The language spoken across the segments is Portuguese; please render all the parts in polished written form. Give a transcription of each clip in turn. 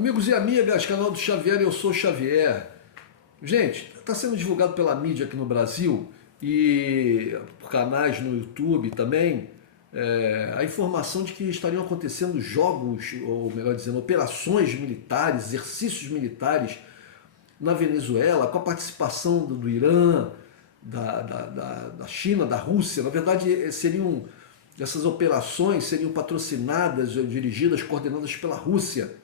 Amigos e amigas, canal do Xavier, eu sou o Xavier. Gente, está sendo divulgado pela mídia aqui no Brasil e por canais no YouTube também, a informação de que estariam acontecendo jogos, ou melhor dizendo, operações militares, exercícios militares na Venezuela, com a participação do Irã, da China, da Rússia. Na verdade, essas operações seriam patrocinadas, dirigidas, coordenadas pela Rússia,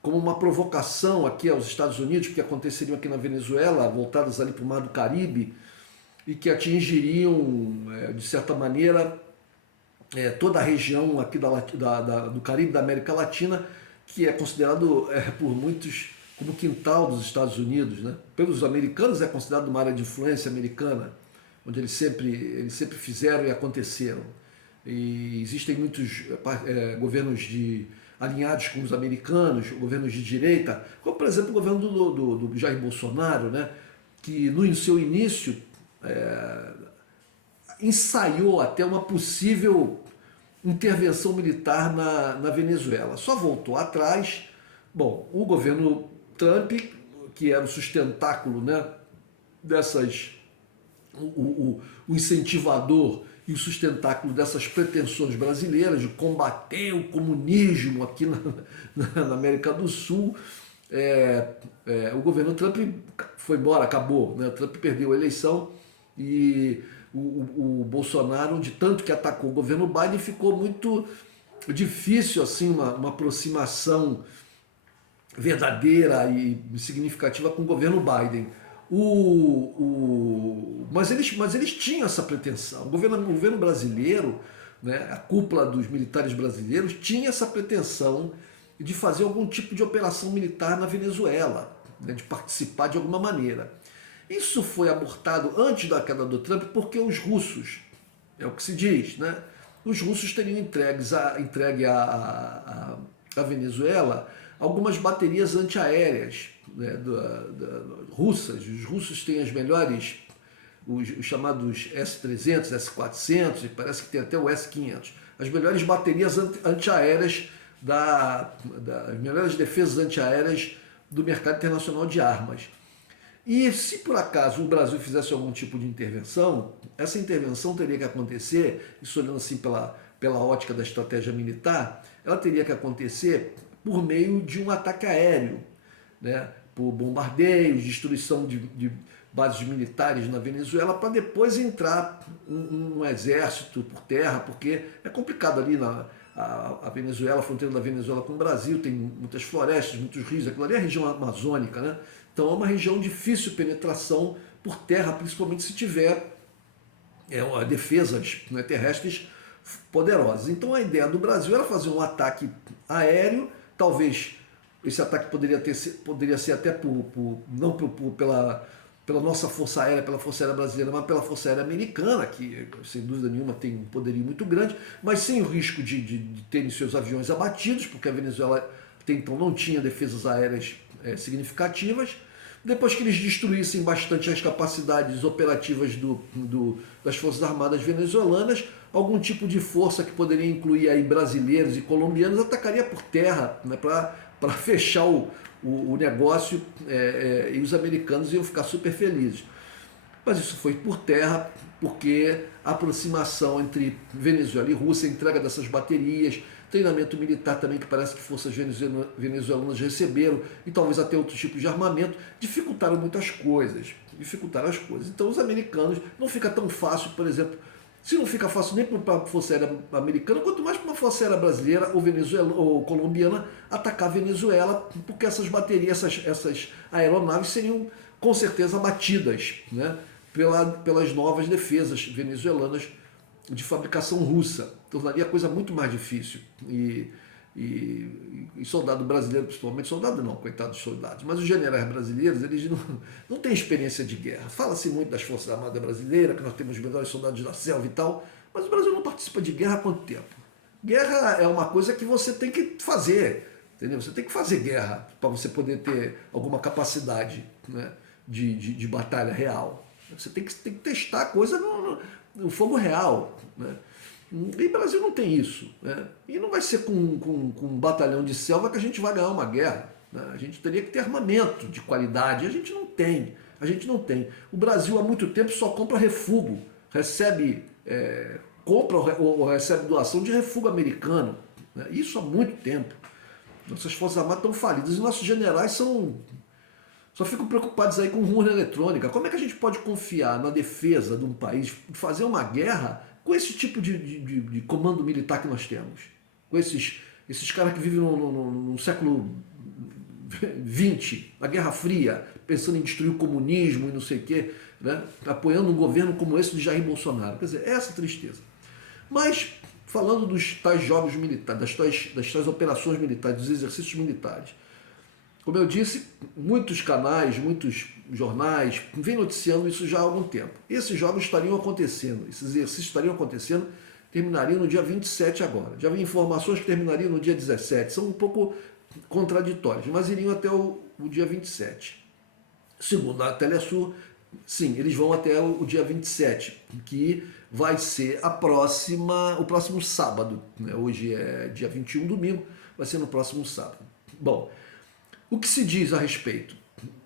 como uma provocação aqui aos Estados Unidos, que aconteceriam aqui na Venezuela, voltadas ali para o Mar do Caribe, e que atingiriam, de certa maneira, toda a região aqui do Caribe, da América Latina, que é considerado por muitos como quintal dos Estados Unidos, né? Pelos americanos é considerado uma área de influência americana, onde eles sempre fizeram e aconteceram. E existem muitos governos alinhados com os americanos, governos de direita, como por exemplo o governo do Jair Bolsonaro, né? Que no seu início ensaiou até uma possível intervenção militar na Venezuela. Só voltou atrás. Bom, o governo Trump, que era o sustentáculo, né, o incentivador e o sustentáculo dessas pretensões brasileiras de combater o comunismo aqui na América do Sul, o governo Trump foi embora, acabou, né? Trump perdeu a eleição e o Bolsonaro, de tanto que atacou o governo Biden, ficou muito difícil assim uma aproximação verdadeira e significativa com o governo Biden. Mas eles tinham essa pretensão. O governo brasileiro, né, a cúpula dos militares brasileiros, tinha essa pretensão de fazer algum tipo de operação militar na Venezuela, né, de participar de alguma maneira. Isso foi abortado antes da queda do Trump porque os russos, é o que se diz, né, os russos teriam entregue à Venezuela algumas baterias antiaéreas, né, russas. Os russos têm as melhores, os chamados S-300, S-400, e parece que tem até o S-500. As melhores baterias antiaéreas, as melhores defesas antiaéreas do mercado internacional de armas. E se por acaso o Brasil fizesse algum tipo de intervenção, essa intervenção teria que acontecer, isso olhando assim pela ótica da estratégia militar, ela teria que acontecer por meio de um ataque aéreo, né, por bombardeios, destruição de bases militares na Venezuela, para depois entrar um exército por terra, porque é complicado ali a Venezuela, a fronteira da Venezuela com o Brasil, tem muitas florestas, muitos rios, aquilo ali é a região amazônica, né? Então é uma região de difícil penetração por terra, principalmente se tiver defesas, né, terrestres poderosas. Então a ideia do Brasil era fazer um ataque aéreo. Talvez esse ataque poderia ser até não pela nossa Força Aérea, pela Força Aérea Brasileira, mas pela Força Aérea Americana, que sem dúvida nenhuma tem um poderio muito grande, mas sem o risco de terem seus aviões abatidos, porque a Venezuela até então não tinha defesas aéreas significativas. Depois que eles destruíssem bastante as capacidades operativas das Forças Armadas venezuelanas, algum tipo de força que poderia incluir aí brasileiros e colombianos atacaria por terra, né, para fechar o negócio, e os americanos iam ficar super felizes. Mas isso foi por terra, porque a aproximação entre Venezuela e Rússia, a entrega dessas baterias, treinamento militar também, que parece que forças venezuelanas receberam, e talvez até outros tipos de armamento, dificultaram muitas coisas. Dificultaram as coisas. Então os americanos, não fica tão fácil, por exemplo, se não fica fácil nem para a Força Aérea Americana, quanto mais para uma Força Aérea Brasileira ou colombiana atacar a Venezuela, porque essas baterias, essas aeronaves seriam com certeza abatidas, né, pelas novas defesas venezuelanas de fabricação russa. Tornaria a coisa muito mais difícil. E soldado brasileiro, principalmente, soldado não, coitados dos soldados, mas os generais brasileiros, eles não têm experiência de guerra. Fala-se muito das Forças Armadas Brasileiras, que nós temos os melhores soldados da selva e tal, mas o Brasil não participa de guerra há quanto tempo? Guerra é uma coisa que você tem que fazer, entendeu? Você tem que fazer guerra para você poder ter alguma capacidade, né, de batalha real. Você tem que testar a coisa no fogo real, né? E o Brasil não tem isso, né? E não vai ser com um batalhão de selva que a gente vai ganhar uma guerra. Né? A gente teria que ter armamento de qualidade, a gente não tem. A gente não tem. O Brasil há muito tempo só compra refúgio, recebe, compra ou recebe doação de refúgio americano. Né? Isso há muito tempo. Nossas Forças Armadas estão falidas e nossos generais só ficam preocupados aí com urna eletrônica. Como é que a gente pode confiar na defesa de um país, fazer uma guerra com esse tipo de comando militar que nós temos? Com esses caras que vivem no século XX, na Guerra Fria, pensando em destruir o comunismo e não sei o quê, né? Apoiando um governo como esse de Jair Bolsonaro. Quer dizer, essa tristeza. Mas, falando dos tais jogos militares, das tais operações militares, dos exercícios militares, como eu disse, muitos canais, muitos jornais vêm noticiando isso já há algum tempo. Esses jogos estariam acontecendo, esses exercícios estariam acontecendo, terminariam no dia 27 agora. Já vi informações que terminariam no dia 17, são um pouco contraditórias, mas iriam até o dia 27. Segundo a Telesur, sim, eles vão até o dia 27, que vai ser o próximo sábado. Né? Hoje é dia 21, domingo, vai ser no próximo sábado. Bom, o que se diz a respeito?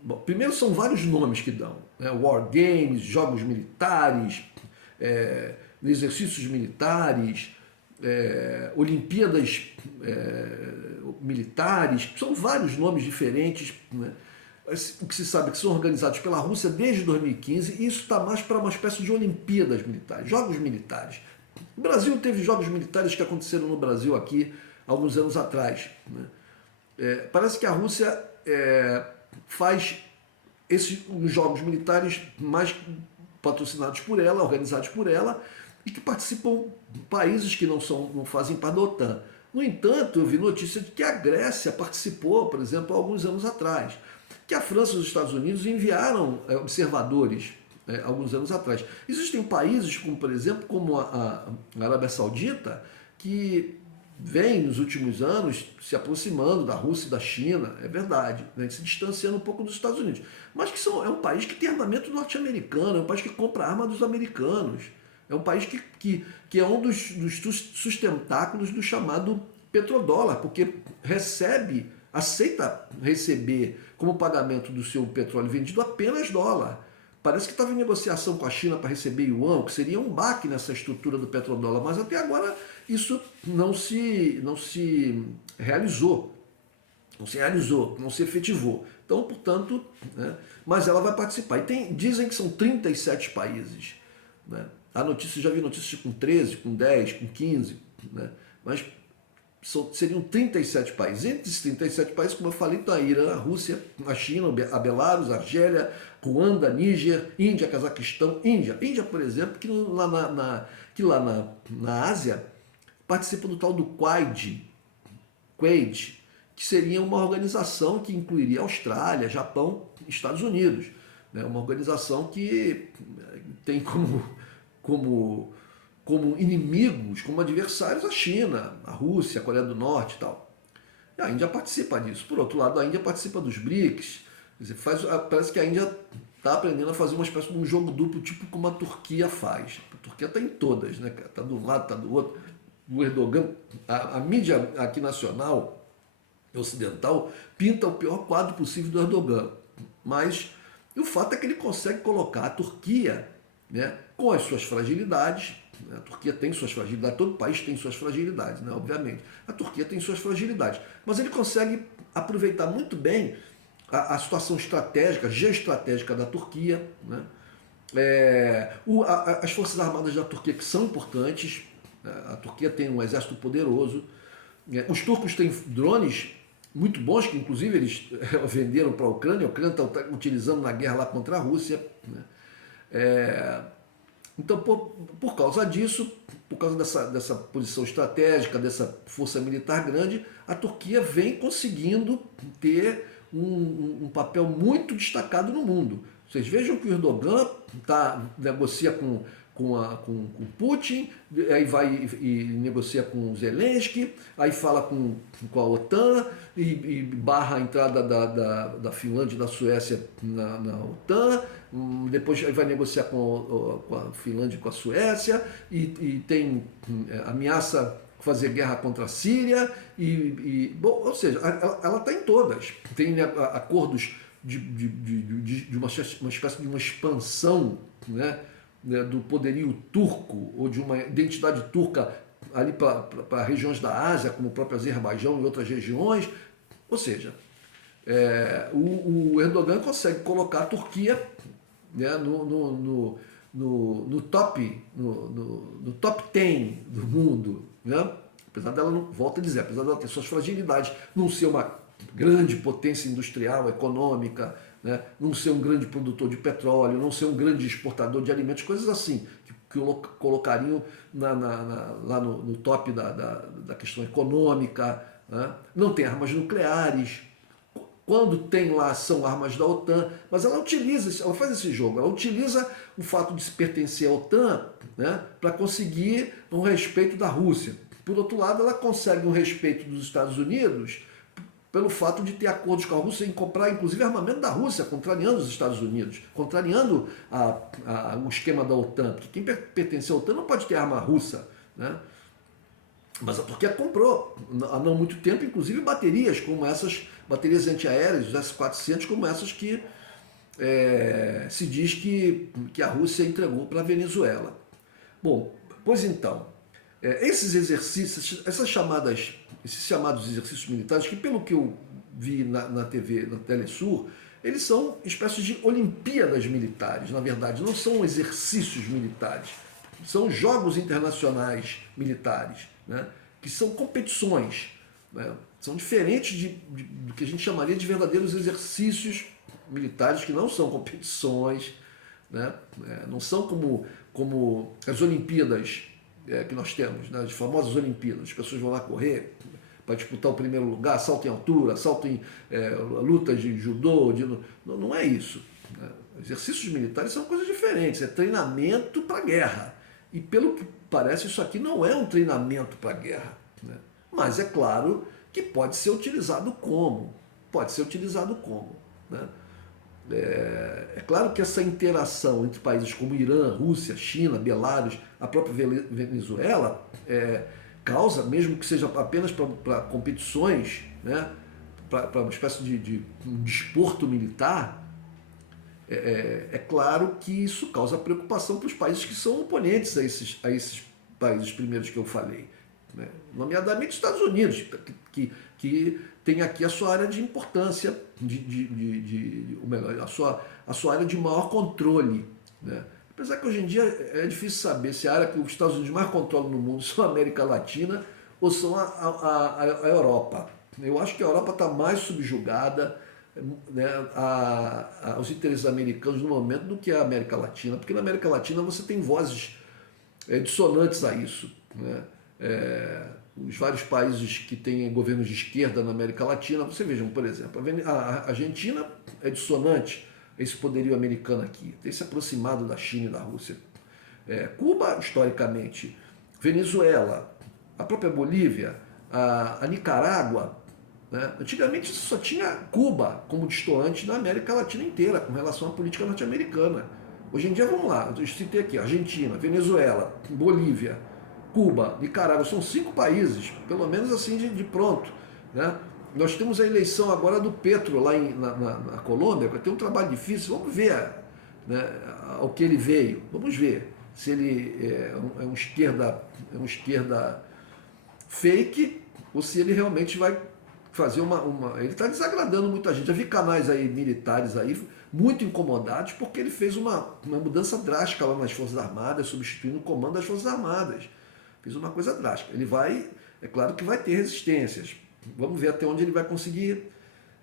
Bom, primeiro são vários nomes que dão. Né? War Games, jogos militares, exercícios militares, Olimpíadas militares, são vários nomes diferentes. Né? O que se sabe é que são organizados pela Rússia desde 2015 e isso está mais para uma espécie de Olimpíadas militares, jogos militares. O Brasil teve jogos militares que aconteceram no Brasil aqui alguns anos atrás. Né? Parece que a Rússia faz esses jogos militares mais patrocinados por ela, organizados por ela, e que participam países que não fazem parte da OTAN. No entanto, eu vi notícia de que a Grécia participou, por exemplo, há alguns anos atrás, que a França e os Estados Unidos enviaram observadores alguns anos atrás. Existem países, como por exemplo, como a Arábia Saudita, que vem nos últimos anos se aproximando da Rússia e da China, é verdade, né, se distanciando um pouco dos Estados Unidos, mas que é um país que tem armamento norte-americano, é um país que compra arma dos americanos, é um país que é um dos sustentáculos do chamado petrodólar, porque aceita receber como pagamento do seu petróleo vendido apenas dólar. Parece que estava em negociação com a China para receber yuan, o que seria um baque nessa estrutura do petrodólar, mas até agora isso não se realizou, não se efetivou. Então, portanto, né, mas ela vai participar. E dizem que são 37 países. Né? Já vi notícias com 13, com 10, com 15, né? Mas seriam 37 países. Entre esses 37 países, como eu falei, está a Irã, a Rússia, a China, a Belarus, a Argélia, Ruanda, Níger, Índia, Cazaquistão, Índia, por exemplo, que lá na Ásia participa do tal do Quad, que seria uma organização que incluiria Austrália, Japão e Estados Unidos. Né? Uma organização que tem como inimigos, como adversários a China, a Rússia, a Coreia do Norte e tal. E a Índia participa disso. Por outro lado, a Índia participa dos BRICS. Quer dizer, parece que a Índia está aprendendo a fazer uma espécie de um jogo duplo, tipo como a Turquia faz. A Turquia está em todas, né? Está de um lado, está do outro. O Erdogan, a mídia aqui nacional, ocidental, pinta o pior quadro possível do Erdogan. Mas o fato é que ele consegue colocar a Turquia, né, com as suas fragilidades. A Turquia tem suas fragilidades, todo país tem suas fragilidades, né, obviamente. A Turquia tem suas fragilidades, mas ele consegue aproveitar muito bem a situação estratégica, geoestratégica da Turquia, né? As Forças Armadas da Turquia, que são importantes, a Turquia tem um exército poderoso, os turcos têm drones muito bons, que inclusive eles venderam para a Ucrânia está utilizando na guerra lá contra a Rússia, né? Então, por causa disso, por causa dessa posição estratégica, dessa força militar grande, a Turquia vem conseguindo ter um papel muito destacado no mundo. Vocês vejam que o Erdogan negocia com Putin, aí vai e negocia com Zelensky, aí fala com a OTAN e barra a entrada da Finlândia e da Suécia na OTAN, depois vai negociar com a Finlândia e com a Suécia, e tem ameaça fazer guerra contra a Síria, bom, ou seja, ela está em todas. Tem acordos de uma espécie de uma expansão, né, do poderio turco, ou de uma identidade turca ali para regiões da Ásia, como o próprio Azerbaijão e outras regiões. Ou seja, o Erdogan consegue colocar a Turquia, né, no top 10 do mundo, né? Apesar dela, não, volto a dizer, apesar dela ter suas fragilidades, não ser uma grande potência industrial, econômica, né? Não ser um grande produtor de petróleo, não ser um grande exportador de alimentos, coisas assim, que colocariam lá no top da questão econômica, né? Não tem armas nucleares. Quando tem lá, são armas da OTAN, mas ela faz esse jogo, ela utiliza o fato de se pertencer à OTAN, né, para conseguir um respeito da Rússia. Por outro lado, ela consegue um respeito dos Estados Unidos pelo fato de ter acordos com a Rússia em comprar, inclusive, armamento da Rússia, contrariando os Estados Unidos, contrariando o esquema da OTAN, porque quem pertence à OTAN não pode ter arma russa, né? Mas a Turquia comprou, há não muito tempo, inclusive baterias como essas, baterias antiaéreas, os S-400, como essas que se diz que a Rússia entregou para a Venezuela. Bom, pois então, esses exercícios, esses chamados exercícios militares, que pelo que eu vi na TV, na Telesur, eles são espécies de Olimpíadas militares, na verdade, não são exercícios militares, são jogos internacionais militares, né, que são competições, né, são diferentes do que a gente chamaria de verdadeiros exercícios militares, que não são competições, né, não são como as Olimpíadas que nós temos, né, as famosas Olimpíadas. As pessoas vão lá correr para disputar o primeiro lugar, salto em altura, salto em lutas de judô, não é isso. Né? Exercícios militares são coisas diferentes, é treinamento para guerra. E pelo que parece, isso aqui não é um treinamento para guerra. Né? Mas é claro que pode ser utilizado como. Né? É claro que essa interação entre países como Irã, Rússia, China, Belarus, a própria Venezuela, causa, mesmo que seja apenas para competições, né, para uma espécie de um desporto militar, é claro que isso causa preocupação para os países que são oponentes a esses países primeiros que eu falei, né? Nomeadamente os Estados Unidos, que tem aqui a sua área de importância, ou melhor, a sua área de maior controle, né? Apesar que hoje em dia é difícil saber se a área que os Estados Unidos mais controlam no mundo são a América Latina ou são a Europa. Eu acho que a Europa está mais subjugada, né, aos interesses americanos no momento do que a América Latina, porque na América Latina você tem vozes dissonantes a isso, né? Os vários países que têm governos de esquerda na América Latina, você vejam, por exemplo, a Argentina é dissonante a esse poderio americano aqui, tem se aproximado da China e da Rússia. Cuba, historicamente, Venezuela, a própria Bolívia, a Nicarágua, né? Antigamente só tinha Cuba como destoante na América Latina inteira com relação à política norte-americana. Hoje em dia, vamos lá, eu citei aqui Argentina, Venezuela, Bolívia, Cuba, Nicarágua, são 5 países, pelo menos assim de pronto, né? Nós temos a eleição agora do Petro lá na Colômbia, que tem um trabalho difícil, vamos ver, né, ao que ele veio, vamos ver se ele é um esquerda fake ou se ele realmente vai fazer ele está desagradando muita gente. Já vi canais aí militares aí muito incomodados porque ele fez uma mudança drástica lá nas Forças Armadas, substituindo o comando das Forças Armadas. Fez uma coisa drástica. É claro que vai ter resistências. Vamos ver até onde ele vai conseguir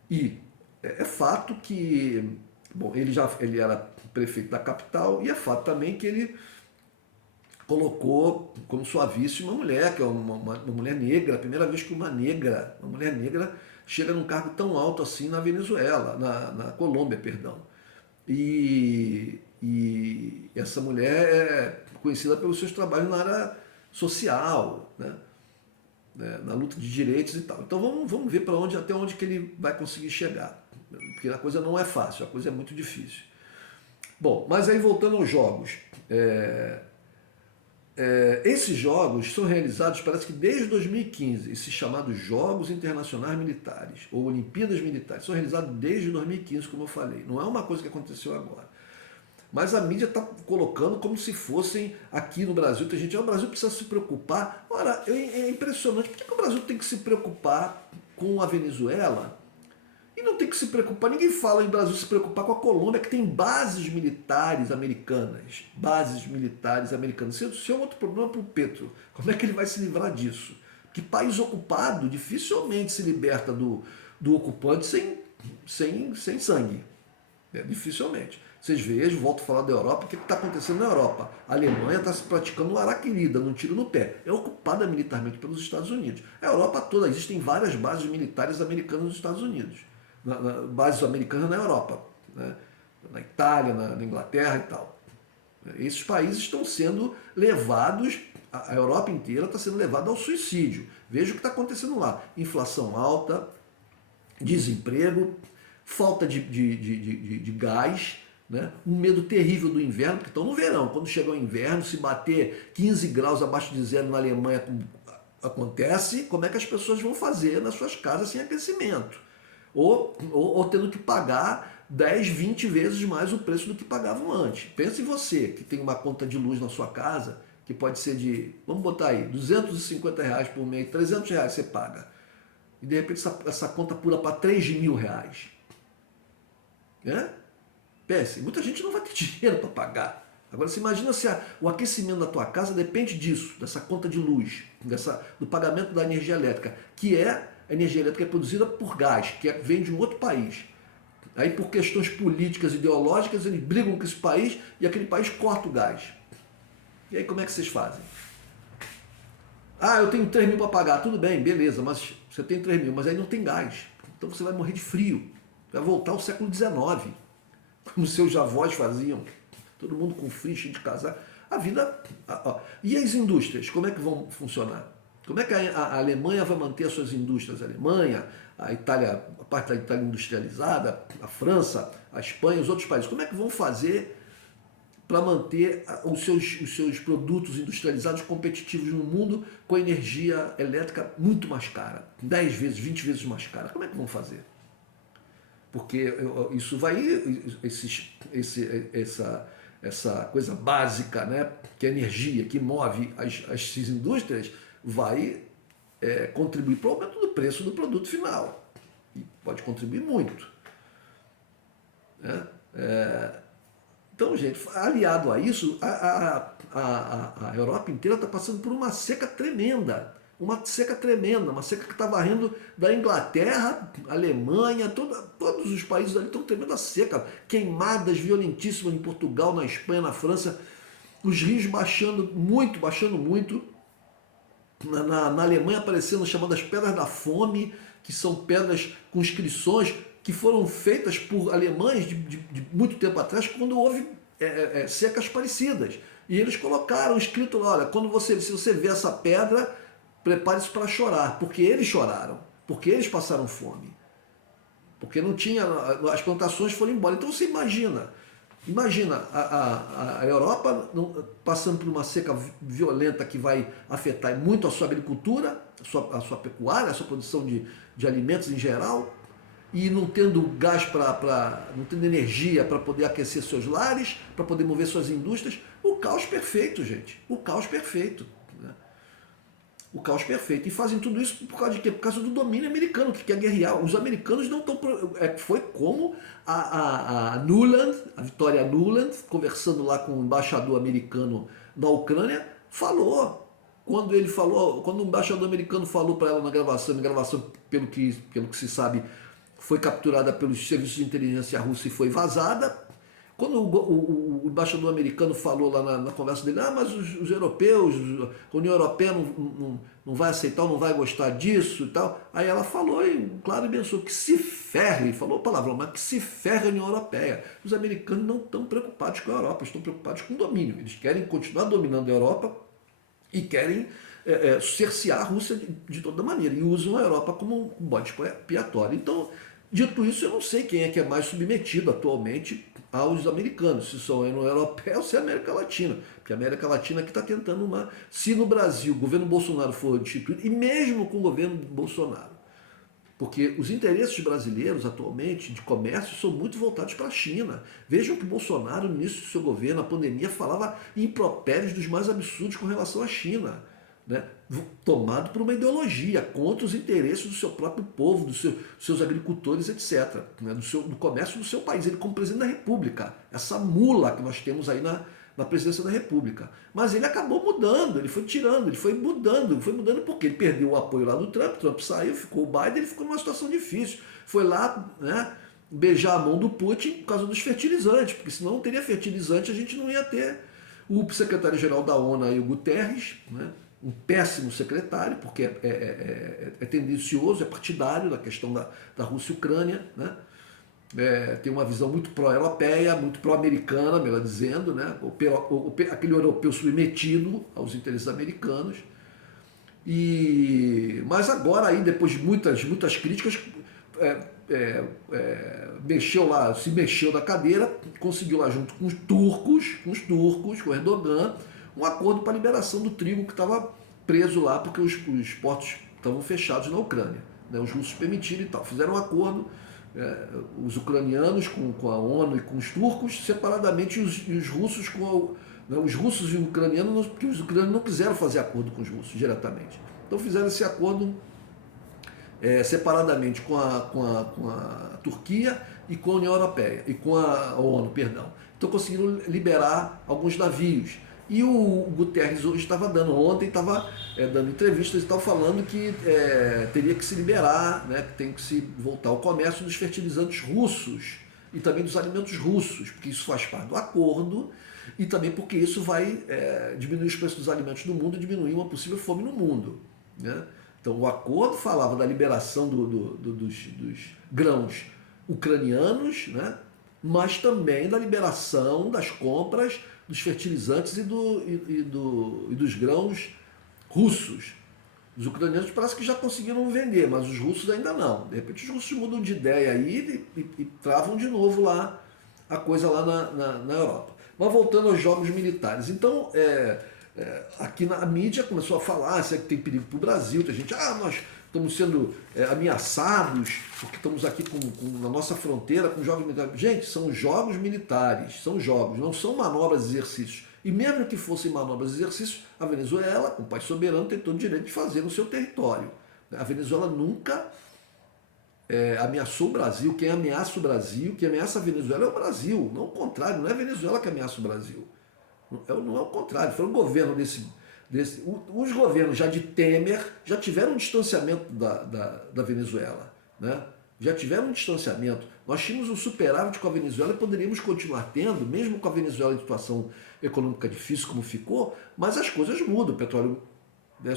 ir. É fato que, bom, ele era prefeito da capital e é fato também que ele colocou como sua vice uma mulher, que é uma mulher negra, a primeira vez que uma mulher negra chega num cargo tão alto assim na Venezuela, na Colômbia, perdão. E essa mulher é conhecida pelos seus trabalhos na área social, né? Na luta de direitos e tal. Então vamos ver até onde que ele vai conseguir chegar, porque a coisa não é fácil, a coisa é muito difícil. Bom, mas aí voltando aos jogos, esses jogos são realizados, parece que desde 2015, esses chamados Jogos Internacionais Militares, ou Olimpíadas Militares, são realizados desde 2015, como eu falei. Não é uma coisa que aconteceu agora. Mas a mídia está colocando como se fossem aqui no Brasil. Tem gente, o Brasil precisa se preocupar. Ora, é impressionante. Por que o Brasil tem que se preocupar com a Venezuela? E não tem que se preocupar, ninguém fala em Brasil se preocupar com a Colômbia, que tem bases militares americanas. Bases militares americanas. Isso é outro problema para o Petro. Como é que ele vai se livrar disso? Que país ocupado dificilmente se liberta do ocupante sem sangue. Dificilmente. Vocês vejam, volto a falar da Europa, o que está acontecendo na Europa? A Alemanha está se praticando um araquiri, dando um tiro no pé. É ocupada militarmente pelos Estados Unidos. A Europa toda, existem várias bases militares americanas nos Estados Unidos. Bases americanas na Europa, né? Na Itália, na Inglaterra e tal. Esses países estão sendo levados, a Europa inteira está sendo levada ao suicídio. Veja o que está acontecendo lá. Inflação alta, desemprego, falta de gás, né? Um medo terrível do inverno, porque estão no verão. Quando chega o inverno, se bater 15 graus abaixo de zero na Alemanha, acontece, como é que as pessoas vão fazer nas suas casas sem aquecimento? Ou tendo que pagar 10, 20 vezes mais o preço do que pagavam antes. Pense em você, que tem uma conta de luz na sua casa, que pode ser de, vamos botar aí, R$ 250 por mês, R$ 300 você paga. E de repente essa conta pula para R$ 3.000. Né? Pense, muita gente não vai ter dinheiro para pagar. Agora você imagina se o aquecimento da tua casa depende disso, dessa conta de luz, do pagamento da energia elétrica, que é a energia elétrica é produzida por gás, que vem de um outro país. Aí por questões políticas, ideológicas, eles brigam com esse país e aquele país corta o gás. E aí como é que vocês fazem? Ah, eu tenho 3 mil para pagar. Tudo bem, beleza, mas você tem 3 mil, mas aí não tem gás. Então você vai morrer de frio. Vai voltar ao século XIX, como seus avós faziam. Todo mundo com frio, cheio de casaco. A vida... E as indústrias, como é que vão funcionar? Como é que a Alemanha vai manter as suas indústrias? A Alemanha, a Itália, a parte da Itália industrializada, a França, a Espanha, os outros países. Como é que vão fazer para manter os seus produtos industrializados competitivos no mundo com energia elétrica muito mais cara? 10 vezes, 20 vezes mais cara. Como é que vão fazer? Porque isso vai... essa coisa básica, né, que é a energia que move as indústrias, vai contribuir para o aumento do preço do produto final. E pode contribuir muito. Né? Então, gente, aliado a isso, a Europa inteira está passando por uma seca tremenda. Uma seca tremenda, uma seca que está varrendo da Inglaterra, Alemanha, todos os países ali estão tremenda seca. Queimadas violentíssimas em Portugal, na Espanha, na França. Os rios baixando muito. Na Alemanha aparecendo chamadas pedras da fome, que são pedras com inscrições que foram feitas por alemães de muito tempo atrás, quando houve secas parecidas. E eles colocaram escrito lá, olha, se você vê essa pedra, prepare-se para chorar, porque eles choraram, porque eles passaram fome, porque não tinha, as plantações foram embora. Então você imagina a Europa passando por uma seca violenta que vai afetar muito a sua agricultura, a sua pecuária, a sua produção de alimentos em geral, e não tendo gás não tendo energia para poder aquecer seus lares, para poder mover suas indústrias. O caos perfeito, gente. O caos perfeito. Né? O caos perfeito. E fazem tudo isso por causa de quê? Por causa do domínio americano, que quer guerrear. Os americanos não estão... Foi como a Nuland, a Victoria Nuland, conversando lá com o embaixador americano na Ucrânia, falou. Quando o embaixador americano falou para ela na gravação, pelo que se sabe, foi capturada pelos serviços de inteligência russa e foi vazada. Quando o embaixador americano falou lá na conversa dele, mas os europeus, a União Europeia não vai aceitar, não vai gostar disso e tal. Aí ela falou, claro e bem, que se ferre, falou o palavrão, mas que se ferre a União Europeia. Os americanos não estão preocupados com a Europa, estão preocupados com o domínio. Eles querem continuar dominando a Europa e querem cercear a Rússia de toda maneira. E usam a Europa como um bode expiatório. Então, dito isso, eu não sei quem é que é mais submetido atualmente aos americanos, se são a União Europeia ou se é a América Latina. Porque a América Latina aqui está tentando uma... Se no Brasil o governo Bolsonaro for instituído, e mesmo com o governo Bolsonaro, porque os interesses brasileiros atualmente de comércio são muito voltados para a China. Vejam que Bolsonaro, no início do seu governo, na pandemia, falava impropérios dos mais absurdos com relação à China, né? Tomado por uma ideologia contra os interesses do seu próprio povo, dos seus agricultores, etc., né? Do comércio do seu país. Ele, como presidente da República, essa mula que nós temos aí na presidência da República. Mas ele acabou mudando, ele foi tirando, ele foi mudando porque ele perdeu o apoio lá do Trump saiu, ficou o Biden, ele ficou numa situação difícil. Foi lá, né, beijar a mão do Putin por causa dos fertilizantes, porque senão não teria fertilizante, a gente não ia ter o secretário-geral da ONU, aí, o Guterres, né, um péssimo secretário, porque é tendencioso, é partidário na questão da Rússia e Ucrânia, né? Tem uma visão muito pró-europeia, muito pró-americana, melhor dizendo, né? Aquele europeu submetido aos interesses americanos. Mas agora, aí, depois de muitas críticas, se mexeu da cadeira, conseguiu lá junto com os turcos, com Erdogan, um acordo para a liberação do trigo que estava preso lá porque os portos estavam fechados na Ucrânia, né? Os russos permitiram e tal. Fizeram um acordo, os ucranianos com a ONU e com os turcos, separadamente, e os russos os russos e os ucranianos, porque os ucranianos não quiseram fazer acordo com os russos diretamente. Então fizeram esse acordo separadamente com a Turquia e com a União Europeia, e com a ONU, perdão. Então conseguiram liberar alguns navios. E o Guterres hoje ontem estava dando entrevistas e tal, falando que teria que se liberar, né, que tem que se voltar ao comércio dos fertilizantes russos e também dos alimentos russos, porque isso faz parte do acordo e também porque isso vai diminuir os preços dos alimentos no mundo e diminuir uma possível fome no mundo, né? Então o acordo falava da liberação dos grãos ucranianos, né, mas também da liberação das compras dos fertilizantes e dos grãos russos. Os ucranianos parece que já conseguiram vender, mas os russos ainda não. De repente os russos mudam de ideia aí e travam de novo lá a coisa lá na Europa. Mas voltando aos jogos militares. Então, aqui na mídia começou a falar se é que tem perigo para o Brasil. Tem gente, nós estamos sendo ameaçados porque estamos aqui na nossa fronteira com jogos militares. Gente, são jogos militares, são jogos, não são manobras e exercícios. E mesmo que fossem manobras e exercícios, a Venezuela, com o país soberano, tem todo o direito de fazer no seu território. A Venezuela nunca ameaçou o Brasil. Quem ameaça o Brasil, quem ameaça a Venezuela é o Brasil, não o contrário, não é a Venezuela que ameaça o Brasil. Não é o contrário, foi o governo os governos já de Temer já tiveram um distanciamento da Venezuela, né? Já tiveram um distanciamento. Nós tínhamos um superávit com a Venezuela e poderíamos continuar tendo, mesmo com a Venezuela em situação econômica difícil como ficou, mas as coisas mudam. O petróleo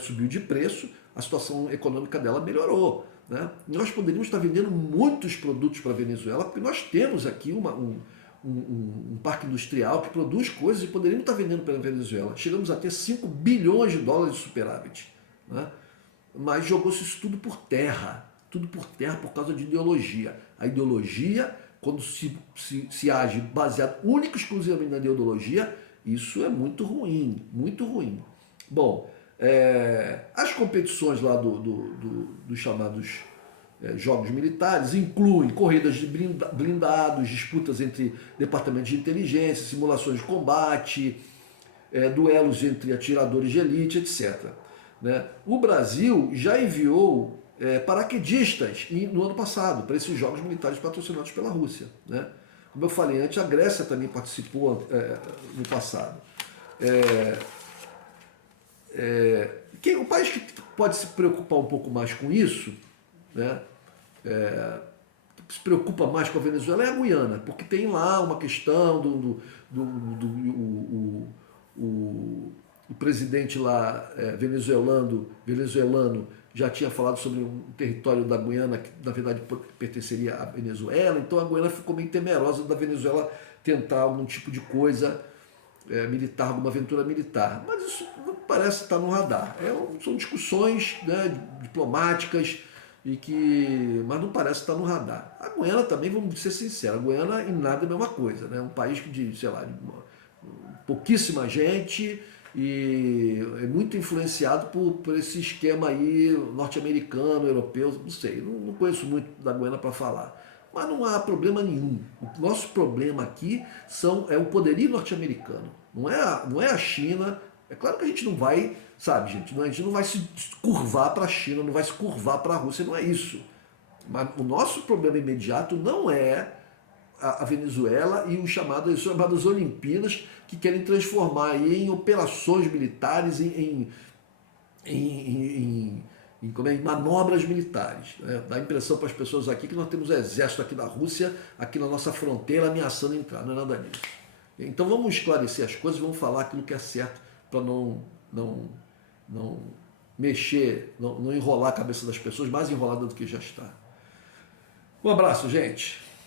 subiu de preço, a situação econômica dela melhorou, né? Nós poderíamos estar vendendo muitos produtos para a Venezuela, porque nós temos aqui um parque industrial que produz coisas e poderíamos estar vendendo para a Venezuela. Chegamos a ter 5 bilhões de dólares de superávit, né? Mas jogou-se isso tudo por terra por causa de ideologia. A ideologia, quando se age baseado única e exclusivamente na ideologia, isso é muito ruim, muito ruim. Bom, as competições lá dos chamados jogos militares incluem corridas de blindados, disputas entre departamentos de inteligência, simulações de combate, duelos entre atiradores de elite, etc., né? O Brasil já enviou paraquedistas no ano passado para esses jogos militares patrocinados pela Rússia, né? Como eu falei antes, a Grécia também participou no passado. O país que pode se preocupar um pouco mais com isso, né, se preocupa mais com a Venezuela é a Guiana, porque tem lá uma questão o presidente lá venezuelano já tinha falado sobre um território da Guiana que na verdade pertenceria à Venezuela, então a Guiana ficou meio temerosa da Venezuela tentar algum tipo de coisa militar, alguma aventura militar, mas isso não parece estar no radar. São discussões, né, diplomáticas, mas não parece estar no radar. A Guiana também, vamos ser sinceros, a Guiana em nada é a mesma coisa, né? Um país de, sei lá, de pouquíssima gente e é muito influenciado por esse esquema aí norte-americano, europeu, não sei, não conheço muito da Guiana para falar. Mas não há problema nenhum. O nosso problema aqui é o poderio norte-americano. Não é a China. É claro que a gente não vai, sabe, gente, a gente não vai se curvar para a China, não vai se curvar para a Rússia, não é isso. Mas o nosso problema imediato não é a Venezuela e as chamadas Olimpíadas, que querem transformar aí em operações militares, em manobras militares. Né? Dá a impressão para as pessoas aqui que nós temos exército aqui da Rússia, aqui na nossa fronteira, ameaçando entrar. Não é nada disso. Então vamos esclarecer as coisas, vamos falar aquilo que é certo para não mexer, não enrolar a cabeça das pessoas, mais enrolada do que já está. Um abraço, gente.